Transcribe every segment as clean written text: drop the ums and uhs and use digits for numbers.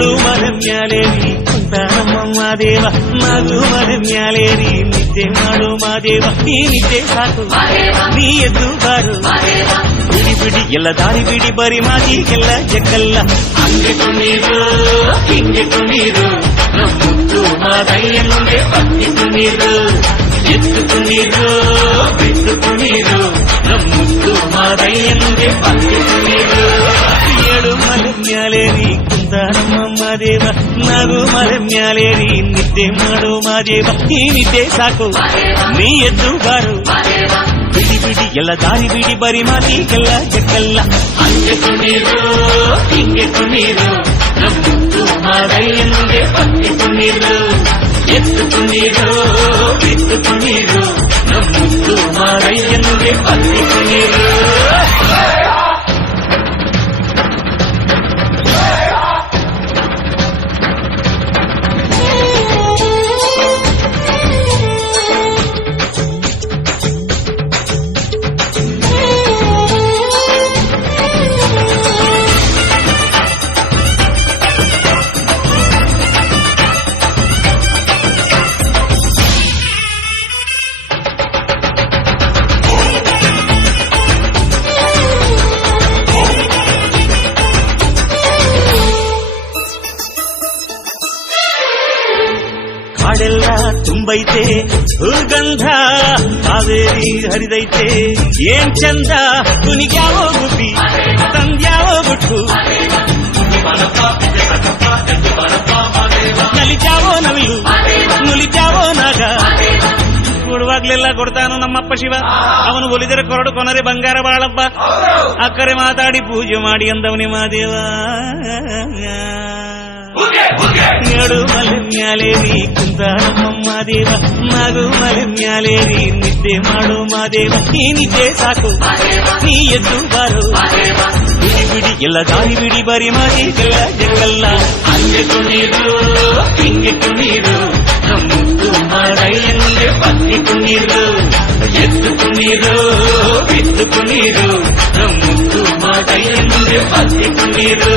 ಏಳು ಮನೆ ಮ್ಯಾಲೇರಿ ಕುಂತಾರಮ್ಮ ಮಾದೇವ ಮಗು ಮನೆ ಮ್ಯಾಲೇರಿ ನಿದ್ದೆ ಮಾಡು ಮಾದೇವ ಈ ನಿದ್ದೆ ಸಾಕು ನೀ ಎದ್ದು ಬಾರು ಬಿಡಿ ಬಿಡಿ ಎಲ್ಲ ದಾರಿ ಬಿಡಿ ಬರಿ ಮಾತಿಗೆಲ್ಲ ಜಕ್ಕಲ್ಲ ಹಂಗೆ ಕುಣೀರು ಹಿಂಗೆ ಕುಣೀರು ಮುದ್ದು ಮಾದಯ್ಯ ಮುಂದೆ ಪತ್ತಿ ಕುಣೀರು ಎತ್ತು ಕುಣೀರು ಬಿದ್ದು ಕುಣೀರು ಮುದ್ದು ಮಾದಯ್ಯ ಮುಂದೆ ಪತ್ತಿ ಕುಣೀರು ಏಳು ಮಲೆ ಮ್ಯಾಲೇರಿ ಕುಂತಾರಮ್ಮ ಮಾದೇವ ನಗು ಮಲೆ ಮ್ಯಾಲೇರಿ ನಿದ್ದೆ ಮಾಡು ಮಾದೇವ ಈ ನಿದ್ದೆ ಸಾಕು ನೀ ಎದ್ದು ಬಾರು ಬಿಡಿ ಬಿಡಿ ಎಲ್ಲ ದಾರಿ ಬಿಡಿ ಬರಿ ಮಾತಿಗೆಲ್ಲ ಜಕ್ಕಲ್ಲ ಹಂಗೆ ಕುಣೀರು ಹಿಂಗೆ ಕುಣೀರು ಮುದ್ದು ಮಾದಯ್ಯ ಮುಂದೆ ಪತ್ತಿ ಕುಣೀರು ಎತ್ತು ಕುಣೀರು ಬಿದ್ದು ಕುಣೀರು ಮುದ್ದು ಮಾದಯ್ಯ ಮುಂದೆ ಪತ್ತಿ ಕುಣೀರು ಕಾಡೆಲ್ಲ ತುಂಬೈತೆ ಹೂಗಂಧ ಕಾವೇರಿ ಹರಿದೈತೆ ಏನ್ ಚಂದ ಕುನಿಗ್ಯಾವೋ ಗುಬ್ಬಿ ತಂದ್ಯಾವೋ ಗುಟ್ಟು ನಲಿತಾವೋ ನವಿಲು ನುಲಿತಾವೋ ನಾಗ ಕೊಡುವಾಗ್ಲೆಲ್ಲ ಕೊಡ್ತಾನು ನಮ್ಮಪ್ಪ ಶಿವ ಅವನು ಒಲಿದರೆ ಕೊರಡು ಕೊನರೆ ಬಂಗಾರ ಬಾಳಪ್ಪ ಅಕ್ಕರೆ ಮಾತಾಡಿ ಪೂಜೆ ಮಾಡಿ ಅಂದವನೇ ಮಾದೇವ ಏಳು ಮಲೆ ಮ್ಯಾಲೇರಿ ಕುಂತಾರಮ್ಮ ಮಾದೇವ ಮಗು ಮಲೆ ಮ್ಯಾಲೇರಿ ನಿದ್ದೆ ಮಾಡು ಮಾದೇವ ಈ ನಿದ್ದೆ ಸಾಕು ನೀ ಎದ್ದು ಬಾರು ಬಿಡಿ ಬಿಡಿ ಎಲ್ಲ ದಾರಿ ಬಿಡಿ ಬರಿ ಮಾತಿಗೆಲ್ಲ ಜಕ್ಕಲ್ಲ ಹಂಗೆ ಕುಣೀರು ಹಿಂಗೆ ಕುಣೀರು ಮುದ್ದು ಮಾದಯ್ಯ ಮುಂದೆ ಪತ್ತಿ ಕುಣೀರು ಎದ್ದು ಕುಣೀರು ಬಿದ್ದು ಕುಣೀರು ಮುದ್ದು ಮಾದಯ್ಯ ಮುಂದೆ ಪತ್ತಿ ಕುಣೀರು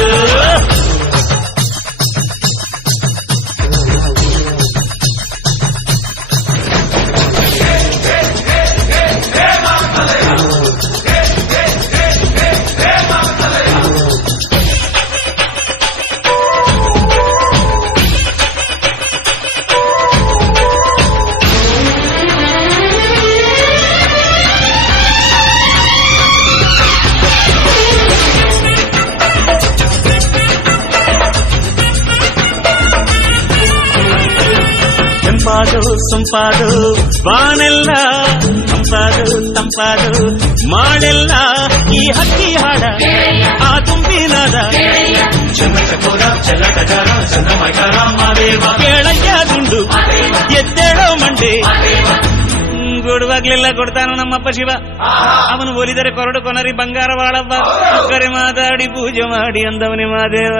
ತಂಪಾದು ಸೊಂಪಾದು ಬಾನೆಲ್ಲ ತಂಪಾದು ತಂಪಾದು ಮಾಡೆಲ್ಲ ಈ ಹಕ್ಕಿ ಹಾಡ ಆ ತುಂಬಿನಾದ ಚಮಚಕೋರ ಚಲಗಜಾರ ಚಂದ್ರಮೈಕಾರ ಮಾದೇವ ಕೇಳಯ್ಯ ದುಂಡು ಎದ್ದೇಳೋ ಮಂಡೆ ಕೊಡುವಾಗ್ಲೆಲ್ಲ ಕೊಡ್ತಾನು ನಮ್ಮಪ್ಪ ಶಿವ ಅವನು ಒಲಿದರೆ ಕೊರಡು ಕೊನರಿ ಬಂಗಾರ ಬಾಳಪ್ಪ ಅಕ್ಕರೆ ಮಾತಾಡಿ ಪೂಜೆ ಮಾಡಿ ಅಂದವನೇ ಮಾದೇವ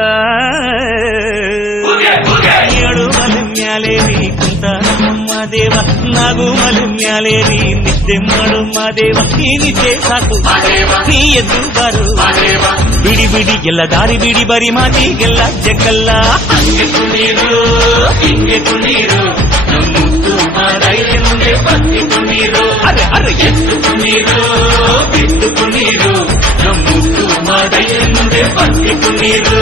ಏಳು ಮಲೆ ಮ್ಯಾಲೇರಿ ಕುಂತಾರಮ್ಮ ಮಾದೇವ ನಾಗು ಮಲೆ ಮ್ಯಾಲೇರಿ ನಿದ್ದೆ ಮಾಡು ಮಾದೇವ ಈ ನಿದ್ದೆ ಸಾಕು ನೀ ಎದ್ದು ಬಾರು ಬಿಡಿ ಬಿಡಿ ಎಲ್ಲ ದಾರಿ ಬಿಡಿ ಬರಿ ಮಾತಿಗೆಲ್ಲ ಜಕ್ಕಲ್ಲ ಹಂಗೆ ಕುಣೀರು ಹಿಂಗೆ ಕುಣೀರು ಮುದ್ದು ಮಾದಯ್ಯ ಮುಂದೆ ಪತ್ತಿ ಕುಣೀರು ಅರೆ ಅರೆ ಎದ್ದು ಕುಣೀರು ಬಿದ್ದು ಕುಣೀರು ಮುದ್ದು ಮಾದಯ್ಯ ಮುಂದೆ ಪತ್ತಿ ಕುಣೀರು